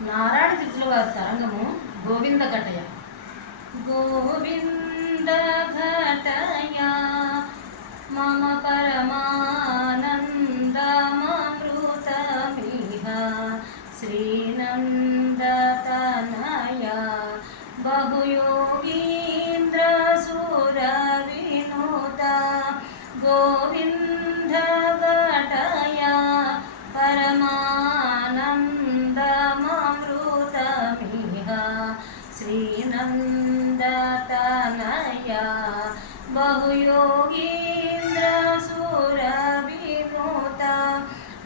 నారాయణ తిరుచుల వారి తరంగము గోవింద ఘటయ. గోవింద ఘటయ మమ పరమానందమృతమిహ బహుయోగీంద్ర సురవినోద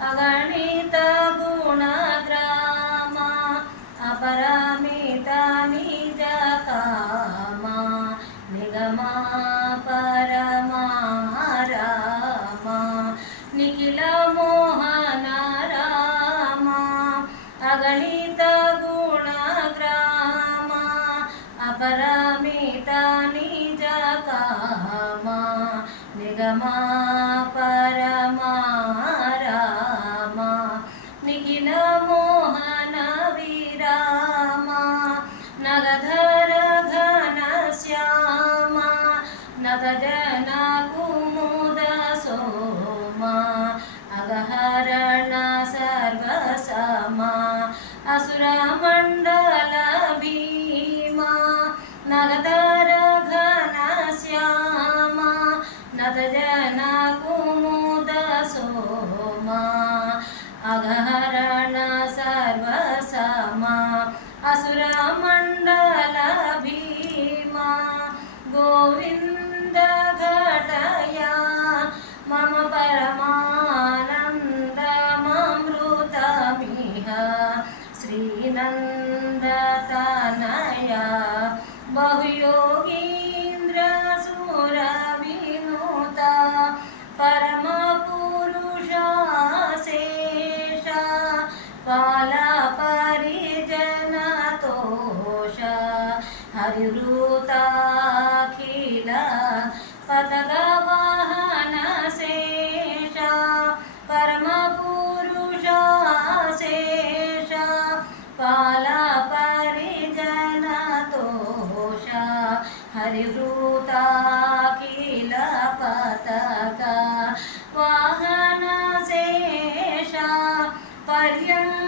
అగణిత గుణగ్రామ అపరమిత నిజ కామ నిగమా పరమారామ నిఖిల మోహన రామ అగణిత గుణగ్రామ అపరమిత నిజ నిగమా బహుయోగీంద్ర సురవినూత పరమ పురుషాశేష పాల పరిజన తోష హరివృతాఖిల పతక వాహన శేష పర్యంక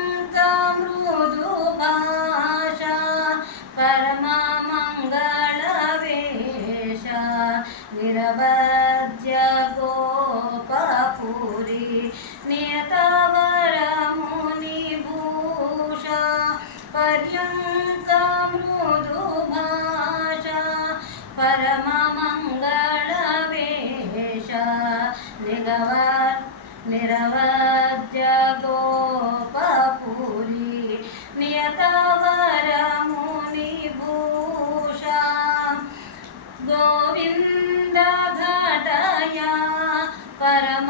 నిగవ నిరవధ్య గోపపురి నియతవర భూష గోవింద ఘటయ పరమానందమృతమిహ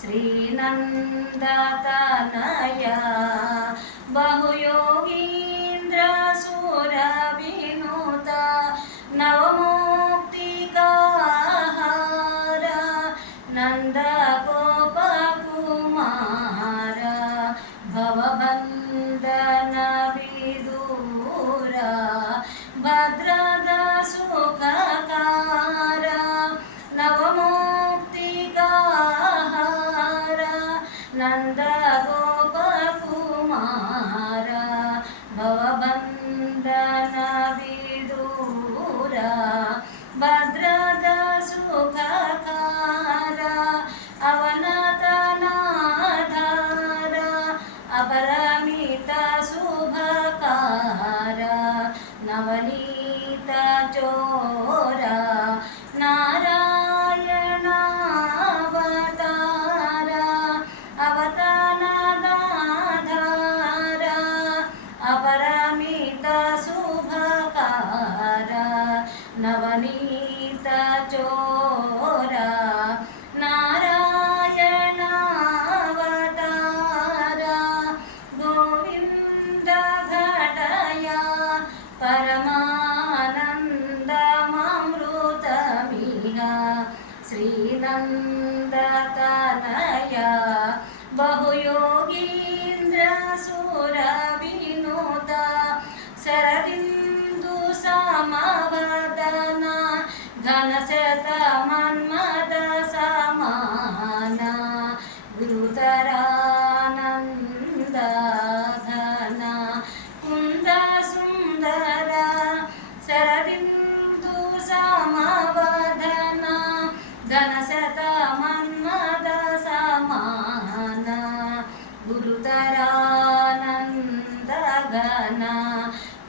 శ్రీనందతనయ. నందగోపకుమార గోపకుమార్ नन्दतनय बहुयोगीन्द्रसुरविनोद सरदिन्दुसमवदना घनशतम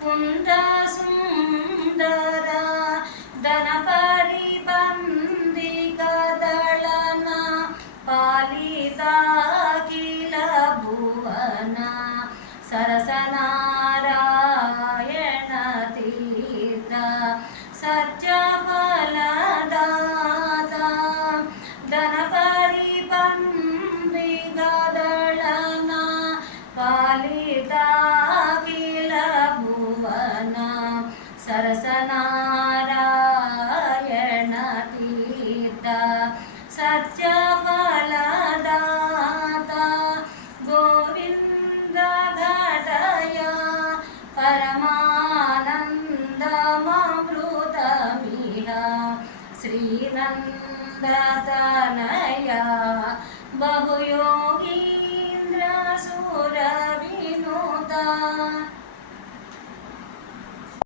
కుంద సుందర ధన పరిబంది కదళన పాలితాకిల భువన సరసనారాయణ తీర్థ సత్యఫలదాత ధన పరిబంది గదళన పాలితాకిల सत्यमलदाता गोविन्दघटया परमानन्दमृतमिला श्रीनन्दतनया बहुयोगीन्द्रसुरविनुता